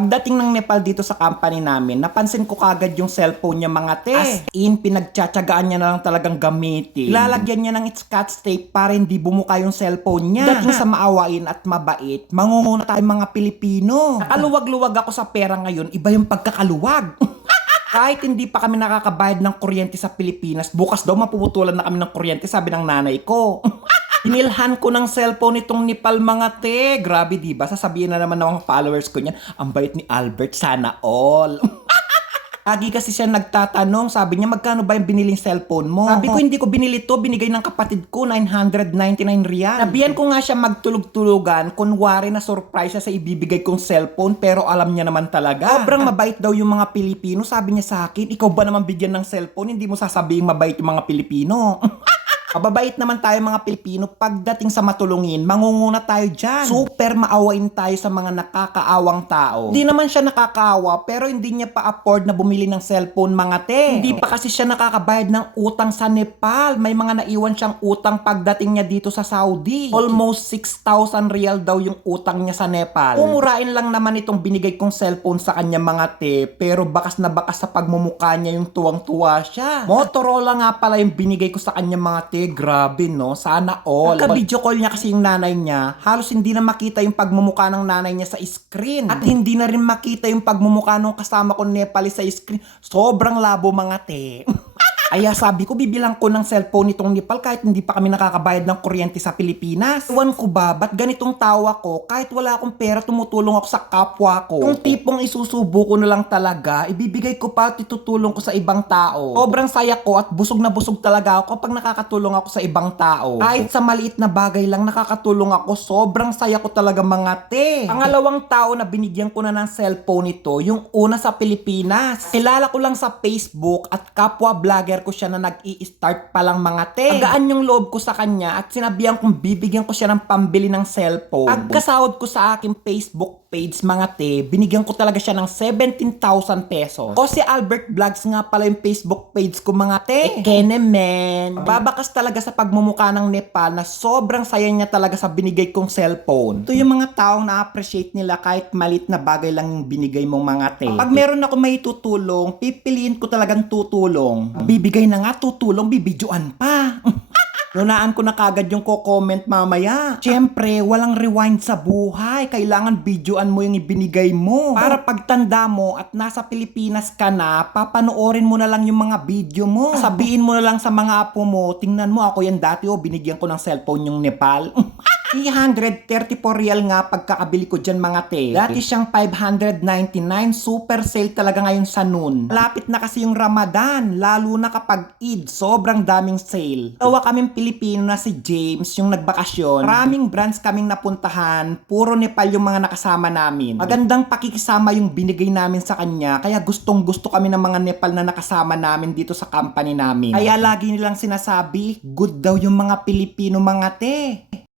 Pagdating ng Nepal dito sa company namin, napansin ko kagad yung cellphone niya mga te. As in, pinagtsatsagaan niya na lang talagang gamitin. Ilalagyan niya ng scotch tape para hindi bumuka yung cellphone niya. Dating sa maawain at mabait, mangunguna tayo mga Pilipino. Nakaluwag-luwag ako sa pera ngayon, iba yung pagkakaluwag. Kahit hindi pa kami nakakabayad ng kuryente sa Pilipinas, bukas daw mapuputulan na kami ng kuryente, sabi ng nanay ko. Inilhan ko ng cellphone itong Nepal mga te. Grabe diba? Sasabihin na naman ng mga followers ko niyan, ang bait ni Albert, sana all. Lagi kasi siya nagtatanong, sabi niya, magkano ba yung biniling cellphone mo? Sabi ko, hindi ko binili to, binigay ng kapatid ko, 999 rial. Sabihan ko nga siya magtulog-tulugan, kunwari na surprise siya sa ibibigay kong cellphone, pero alam niya naman talaga. Sobrang mabait daw yung mga Pilipino, sabi niya sa akin, ikaw ba naman bigyan ng cellphone, hindi mo sasabihin mabait yung mga Pilipino. Mababait naman tayo mga Pilipino pagdating sa matulungin, mangunguna tayo dyan. Super maawain tayo sa mga nakakaawang tao. Hindi naman siya nakakaawa pero hindi niya pa afford na bumili ng cellphone mga te. Hindi pa kasi siya nakakabayad ng utang sa Nepal. May mga naiwan siyang utang pagdating niya dito sa Saudi. Almost 6,000 rial daw yung utang niya sa Nepal. Umurain lang naman itong binigay kong cellphone sa kanya mga te, pero bakas na bakas sa pagmumukha niya yung tuwang-tuwa siya. Motorola nga pala yung binigay ko sa kanya mga te. Grabe no, sana all. Pagka-video call niya kasi yung nanay niya, halos hindi na makita yung pagmumukha ng nanay niya sa screen. At hindi na rin makita yung pagmumukha ng kasama ko Nepalese sa screen. Sobrang labo mga te. Aya sabi ko, bibilang ko ng cellphone nitong Nepal kahit hindi pa kami nakakabayad ng kuryente sa Pilipinas. Ewan ko ba, ba't ganitong tawa ko? Kahit wala akong pera, tumutulong ako sa kapwa ko. Yung tipong isusubo ko na lang talaga, ibibigay ko pa at itutulong ko sa ibang tao. Sobrang saya ko at busog na busog talaga ako kapag nakakatulong ako sa ibang tao. Kahit sa maliit na bagay lang nakakatulong ako, sobrang saya ko talaga mga te. Pangalawang tao na binigyan ko na ng cellphone ito, yung una sa Pilipinas. Kilala ko lang sa Facebook at kapwa vlogger ko siya na nag-i-start pa lang mga te. Magaan yung loob ko sa kanya at sinabihan kong bibigyan ko siya ng pambili ng cellphone. Pagkasahod ko sa aking Facebook page mga te, binigyan ko talaga siya ng 17,000 pesos. O si Albert Vlogs nga pala yung Facebook page ko mga te. Kenemen. Babakas talaga sa pagmumukha ng Nepal na sobrang saya niya talaga sa binigay kong cellphone. Ito yung mga taong na-appreciate nila kahit malit na bagay lang yung binigay mong mga te. Pag meron ako may tutulong, pipiliin ko talagang tutulong. Bibigay na nga tutulong, bibidyoan pa. Nunaan ko na kagad yung ko-comment mamaya. Siyempre, walang rewind sa buhay. Kailangan videoan mo yung ibinigay mo. Para pagtanda mo at nasa Pilipinas ka na, papanoorin mo na lang yung mga video mo. Sabihin mo na lang sa mga apo mo, tingnan mo ako yan dati binigyan ko ng cellphone yung Nepal. 334 real nga pagkakabili ko dyan mga te. Dati siyang 599, super sale talaga ngayon sa noon. Malapit na kasi yung Ramadan, lalo na kapag Eid, sobrang daming sale. Tawa kaming Pilipino na si James, yung nagbakasyon. Maraming brands kaming napuntahan, puro Nepal yung mga nakasama namin. Magandang pakikisama yung binigay namin sa kanya, kaya gustong gusto kami ng mga Nepal na nakasama namin dito sa company namin. Kaya lagi nilang sinasabi, good daw yung mga Pilipino mga te.